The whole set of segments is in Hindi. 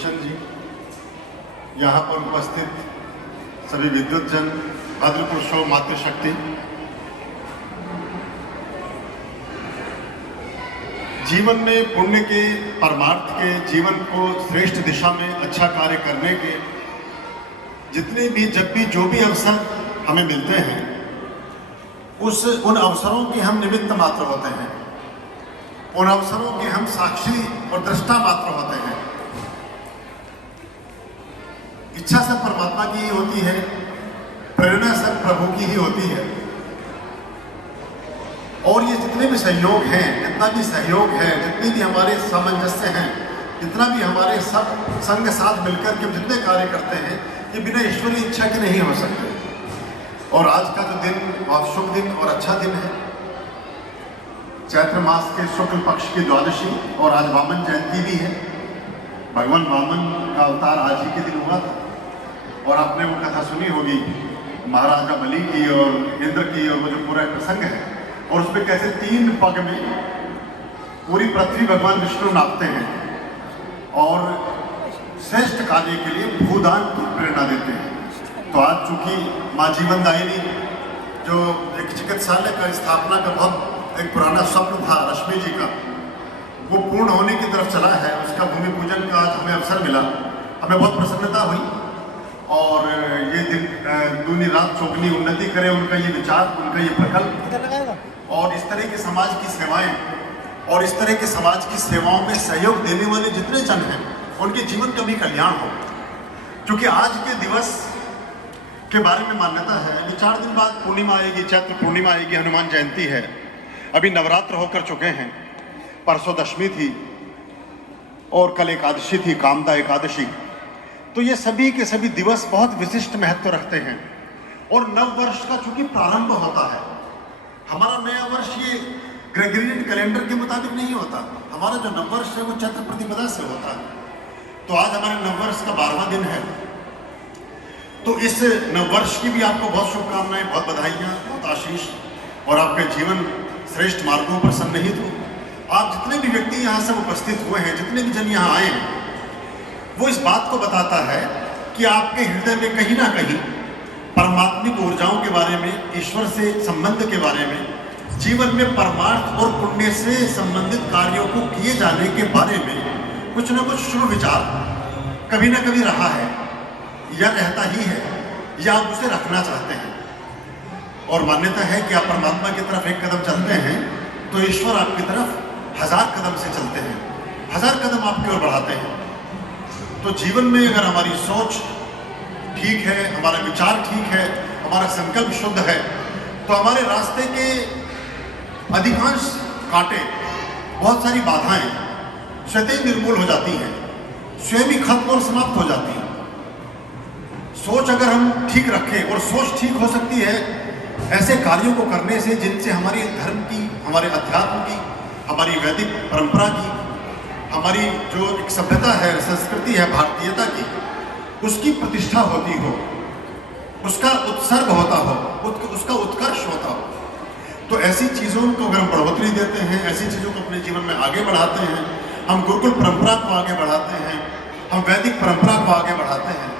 भूषण जी, यहाँ पर उपस्थित सभी विद्युतजन, भद्रपुरुषों, मातृशक्ति, जीवन में पुण्य के, परमार्थ के, जीवन को श्रेष्ठ दिशा में अच्छा कार्य करने के जितने भी, जब भी जो भी अवसर हमें मिलते हैं, उन अवसरों के हम निमित्त मात्र होते हैं, उन अवसरों के हम साक्षी और दृष्टा मात्र होते हैं। इच्छा सब परमात्मा की ही होती है, प्रेरणा सब प्रभु की ही होती है। और ये जितने भी सहयोग हैं, जितना भी सहयोग है, जितनी भी हमारे सामंजस्य हैं, जितना भी हमारे सब संग साथ मिलकर के जितने कार्य करते हैं, ये बिना ईश्वरीय इच्छा के नहीं हो सकते। और आज का जो दिन बहुत शुभ दिन और अच्छा दिन है, चैत्र मास के शुक्ल पक्ष की द्वादशी, और आज वामन जयंती भी है। भगवान वामन का अवतार आज ही के दिन हुआ था। और आपने वो कथा सुनी होगी महाराजा बलि की और इंद्र की, और वो जो पूरा प्रसंग है, और उसमें कैसे 3 पग में पूरी पृथ्वी भगवान विष्णु नापते हैं और श्रेष्ठ कार्य के लिए भूदान की प्रेरणा देते हैं। तो आज चूंकि माँ जीवनदायिनी, जो एक चिकित्सालय का स्थापना का बहुत एक पुराना स्वप्न था रश्मि जी का, वो पूर्ण होने की तरफ चला है। उसका भूमि पूजन का आज हमें अवसर मिला, हमें बहुत प्रसन्नता हुई। और ये दिन दूनी रात चौगनी उन्नति करे, उनका ये विचार, उनका ये प्रकल्प, और इस तरह के समाज की सेवाएं, और इस तरह के समाज की सेवाओं में सहयोग देने वाले जितने जन हैं, उनके जीवन का भी कल्याण हो। क्योंकि आज के दिवस के बारे में मान्यता है कि 4 दिन बाद पूर्णिमा आएगी, चैत्र पूर्णिमा आएगी, हनुमान जयंती है। अभी नवरात्र होकर चुके हैं, परसों दशमी थी और कल एकादशी थी, कामदा एकादशी। तो ये सभी के सभी दिवस बहुत विशिष्ट महत्व रखते हैं। और नव वर्ष का चूंकि प्रारंभ होता है, हमारा नया वर्ष ये ग्रेगोरियन कैलेंडर के मुताबिक नहीं होता, हमारा जो नव वर्ष है वो चैत्र प्रतिपदा से होता है। तो आज हमारे नव वर्ष का 12वां दिन है। तो इस नव वर्ष की भी आपको बहुत शुभकामनाएं, बहुत बधाइयाँ, बहुत आशीष, और आपके जीवन श्रेष्ठ मार्गों पर सन्निहित हो। आप जितने भी व्यक्ति यहाँ सब उपस्थित हुए हैं, जितने भी जन यहाँ आए हैं, वो इस बात को बताता है कि आपके हृदय में कहीं ना कहीं परमात्मिक ऊर्जाओं के बारे में, ईश्वर से संबंध के बारे में, जीवन में परमार्थ और पुण्य से संबंधित कार्यों को किए जाने के बारे में कुछ न कुछ शुभ विचार कभी ना कभी रहा है, या रहता ही है, या आप उसे रखना चाहते हैं। और मान्यता है कि आप परमात्मा की तरफ एक कदम चलते हैं तो ईश्वर आपकी तरफ 1000 कदम से चलते हैं, 1000 कदम आपकी ओर बढ़ाते हैं। तो जीवन में अगर हमारी सोच ठीक है, हमारा विचार ठीक है, हमारा संकल्प शुद्ध है, तो हमारे रास्ते के अधिकांश कांटे, बहुत सारी बाधाएं स्वतः ही निर्मूल हो जाती हैं, स्वयं ही खत्म और समाप्त हो जाती हैं। सोच अगर हम ठीक रखें, और सोच ठीक हो सकती है ऐसे कार्यों को करने से जिनसे हमारी धर्म की, हमारे अध्यात्म की, हमारी वैदिक परंपरा की, हमारी जो एक सभ्यता है, संस्कृति है भारतीयता की, उसकी प्रतिष्ठा होती हो, उसका उत्सर्ग होता हो, उसका उत्कर्ष होता हो। तो ऐसी चीज़ों को अगर हम बढ़ोतरी देते हैं, ऐसी चीज़ों को अपने जीवन में आगे बढ़ाते हैं, हम गुरुकुल परंपरा को आगे बढ़ाते हैं, हम वैदिक परंपरा को आगे बढ़ाते हैं,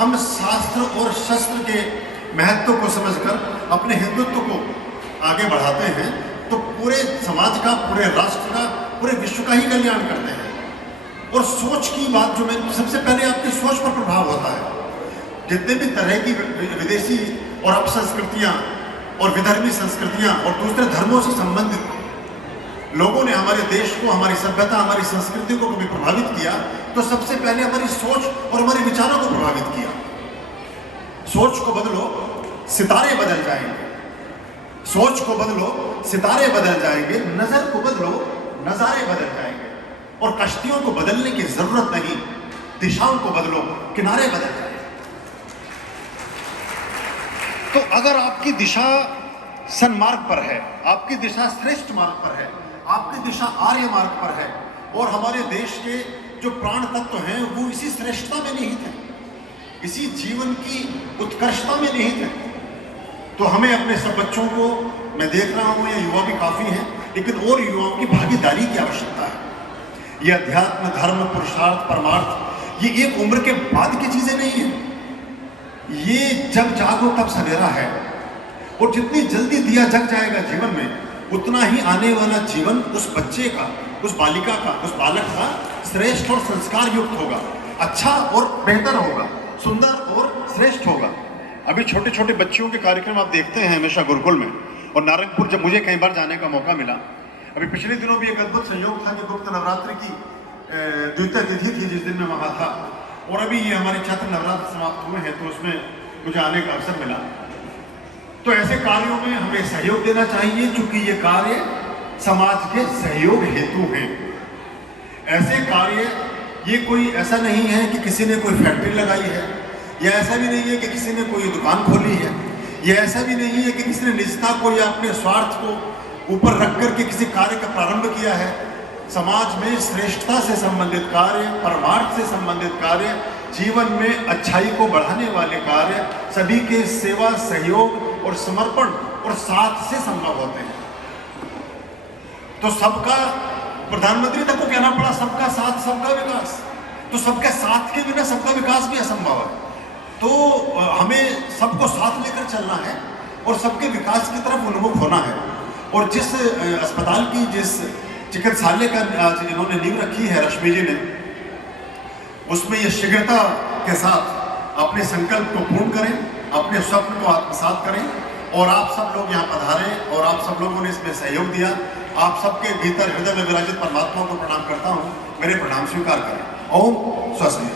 हम शास्त्र और शस्त्र के महत्व को समझकर अपने हिंदुत्व को आगे बढ़ाते हैं, तो पूरे समाज का, पूरे राष्ट्र का, पूरे विश्व का ही कल्याण करते हैं। और सोच की बात, जो मैं सबसे पहले आपकी सोच पर प्रभाव होता है। जितने भी तरह की विदेशी और अपसंस्कृतियाँ और विधर्मी संस्कृतियाँ और दूसरे धर्मों से संबंधित लोगों ने हमारे देश को, हमारी सभ्यता, हमारी संस्कृति को कभी प्रभावित किया, तो सबसे पहले हमारी सोच और हमारे विचारों को प्रभावित किया। सोच को बदलो, सितारे बदल जाएंगे। सोच को बदलो, सितारे बदल जाएंगे। नजर को बदलो, नजारे बदल जाएंगे। और कश्तियों को बदलने की जरूरत नहीं, दिशाओं को बदलो, किनारे बदल जाएंगे। तो अगर आपकी दिशा सन्मार्ग पर है, आपकी दिशा श्रेष्ठ मार्ग पर है, आपकी दिशा आर्य मार्ग पर है, और हमारे देश के जो प्राण तत्व हैं वो इसी श्रेष्ठता में निहित है, इसी जीवन की उत्कर्षता में निहित है, तो हमें अपने सब बच्चों को, मैं देख रहा हूँ ये युवा भी काफ़ी हैं, लेकिन और युवाओं की भागीदारी की आवश्यकता है। ये अध्यात्म, धर्म, पुरुषार्थ, परमार्थ, ये एक उम्र के बाद की चीजें नहीं है, ये जब जागो तब सवेरा है। और जितनी जल्दी दिया जग जाएगा जीवन में, उतना ही आने वाला जीवन उस बच्चे का, उस बालिका का, उस बालक का श्रेष्ठ और संस्कार युक्त होगा, अच्छा और बेहतर होगा, सुंदर और श्रेष्ठ होगा। अभी छोटे छोटे बच्चियों के कार्यक्रम आप देखते हैं हमेशा गुरुकुल में, और नारंगपुर जब मुझे कई बार जाने का मौका मिला, अभी पिछले दिनों भी एक अद्भुत संयोग था कि गुप्त नवरात्रि की द्वितीय तिथि थी जिस दिन मैं वहाँ था, और अभी ये हमारे चैत्र नवरात्र समाप्त हुए हैं, तो उसमें मुझे आने का अवसर मिला। तो ऐसे कार्यों में हमें सहयोग देना चाहिए, क्योंकि ये कार्य समाज के सहयोग हेतु हैं। ऐसे कार्य, ये कोई ऐसा नहीं है कि किसी ने कोई फैक्ट्री लगाई है, या ऐसा भी नहीं है कि किसी ने कोई दुकान खोली है, या ऐसा भी नहीं है कि किसी ने निजता को या अपने स्वार्थ को ऊपर रख करके किसी कार्य का प्रारंभ किया है। समाज में श्रेष्ठता से संबंधित कार्य, परमार्थ से संबंधित कार्य, जीवन में अच्छाई को बढ़ाने वाले कार्य सभी के सेवा, सहयोग और समर्पण और साथ से संभव होते हैं। तो सबका, प्रधानमंत्री तक को कहना पड़ा सबका साथ सबका विकास, तो सबके साथ के बिना सबका विकास भी असंभव है। तो हमें सबको साथ लेकर चलना है और सबके विकास की तरफ उन्मुख होना है। और जिस अस्पताल की, जिस चिकित्सालय का आज इन्होंने नींव रखी है रश्मि जी ने, उसमें ये शीघ्रता के साथ अपने संकल्प को पूर्ण करें, अपने स्वप्न को आत्मसात करें। और आप सब लोग यहाँ पधारे और आप सब लोगों ने इसमें सहयोग दिया। आप सबके भीतर हृदय में विराजित परमात्मा को प्रणाम करता हूँ, मेरे प्रणाम स्वीकार करें। ओम स्वस्ति।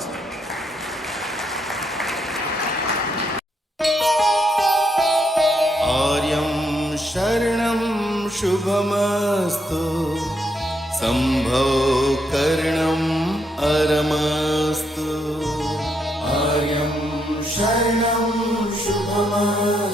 आर्यं शरणं शुभमस्तु, संभव करणम् अरमस्तु। आर्यं शरणं शुभमस्तु।